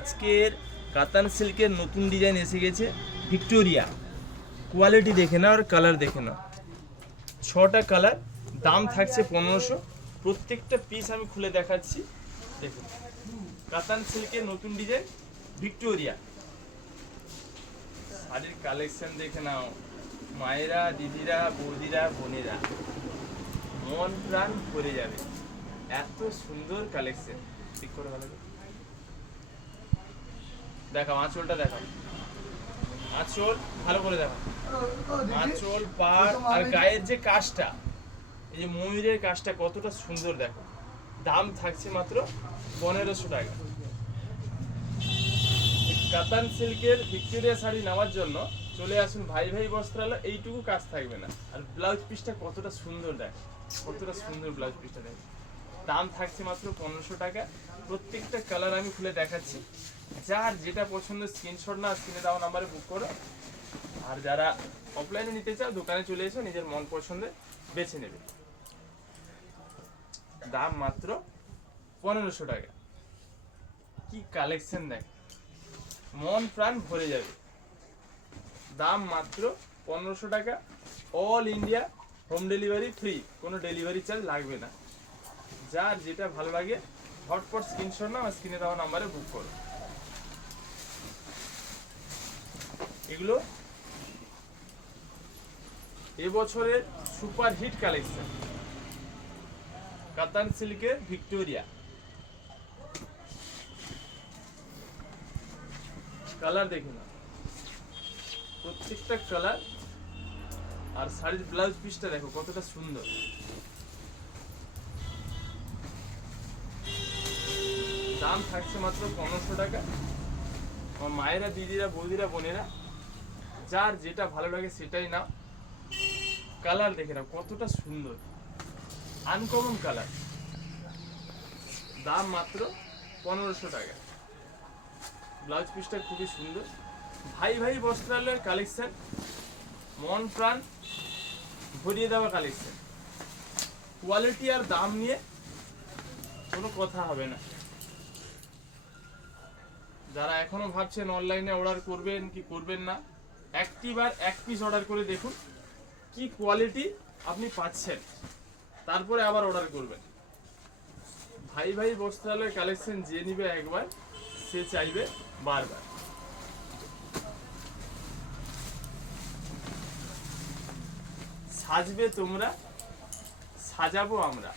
আজকের কাতান সিল্কের নতুন ডিজাইন এসে গেছে ভিক্টোরিয়া। কোয়ালিটি দেখে নাও আর কালার দেখে নাও। 6টা কালার, দাম থাকছে 1500। প্রত্যেকটা পিস আমি খুলে দেখাচ্ছি। দেখুন, কাতান সিল্কের নতুন ডিজাইন ভিক্টোরিয়া। শাড়ির কালেকশন দেখে নাও, মায়েরা, দিদিরা, বৌদিরা, বোনেরা মন প্রাণ ভরে যাবে। এত সুন্দর কালেকশন। ঠিক করে ভালো করে দেখাও, আঁচলটা দেখাও, আঁচল ভালো করে দেখাও। আঁচল, পাড় আর গায়ের যে কাজটা, এই যে ময়ূরের কাজটা কতটা সুন্দর দেখো। দাম থাকছে মাত্র 1500 টাকা। কাতান সিল্কের ভিক্টোরিয়া শাড়ি নেওয়ার জন্য চলে আসুন ভাই ভাই বস্ত্রালয়। এইটুকু কাজ থাকবে না। আর ব্লাউজ পিসটা কতটা সুন্দর দেখ, কতটা সুন্দর ব্লাউজ পিসটা দেখ। দাম থাকছে মাত্র 1500 টাকা। প্রত্যেকটা কালার আমি খুলে দেখাচ্ছি। যার যেটা পছন্দ স্ক্রিনশট না স্ক্রিনে দেওয়া নাম্বারে বুক করো। আর যারা অফলাইনে নিতে চাও দোকানে চলে এসো, নিজের মন পছন্দে বেছে নেবে। দাম মাত্র 1500 টাকা। কি কালেকশন দেখ, মন প্রাণ ভরে যাবে। দাম মাত্র 1500 টাকা। All India home delivery free, কোনো ডেলিভারি চার্জ লাগবে না। যার যেটা ভালো লাগে ঝটপট স্ক্রিনশট নাও আর স্ক্রিনে দেওয়া নাম্বারে বুক করো। এগুলো এবছরের সুপার হিট কালেকশন কাতান সিল্কের ভিক্টোরিয়া। কালার দেখে না, প্রত্যেকটা কালার। আর শাড়ির ব্লাউজ পিসটা দেখো কতটা সুন্দর। দাম থাকছে মাত্র 1500 টাকা। আমার মায়েরা, দিদিরা, বৌদিরা, বোনেরা যার যেটা ভালো লাগে সেটাই নাও। কালার দেখে নাও কতটা সুন্দর, আনকমন কালার। দাম মাত্র 1500 টাকা। ব্লাউজ পিসটা খুবই সুন্দর। ভাই ভাই বস্ত্রালয়ের কালেকশন, মন প্রাণ ভরিয়ে দেওয়া কালেকশন। কোয়ালিটি আর দাম নিয়ে কোনো কথা হবে না। যারা এখনো ভাবছেন অনলাইনে অর্ডার করবেন কি করবেন না, একটিবার এক পিস অর্ডার করে দেখুন কি কোয়ালিটি আপনি পাচ্ছেন, তারপরে আবার অর্ডার করবেন। ভাই ভাই বস্ত্রালয়ের কালেকশন যে নিবে একবার সে চাইবে বারবার। সাজবে তোমরা, সাজাবো আমরা।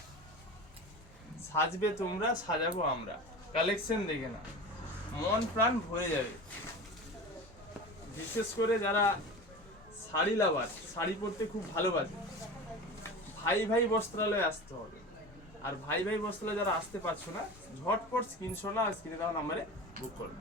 সাজবে তোমরা, সাজাবো আমরা। কালেকশন দেখে না, মন প্রাণ ভরে যাবে। বিশেষ করে যারা শাড়ি লাভার, শাড়ি পরতে খুব ভালোবাসে, ভাই ভাই বস্ত্রালয়ে আসতে হবে। আর ভাই ভাই বস্ত্রালয়ে যারা আসতে পারছো না, ঝটপট স্ক্রিনশট আর স্ক্রিনে দেওয়া নাম্বারে বুক করো।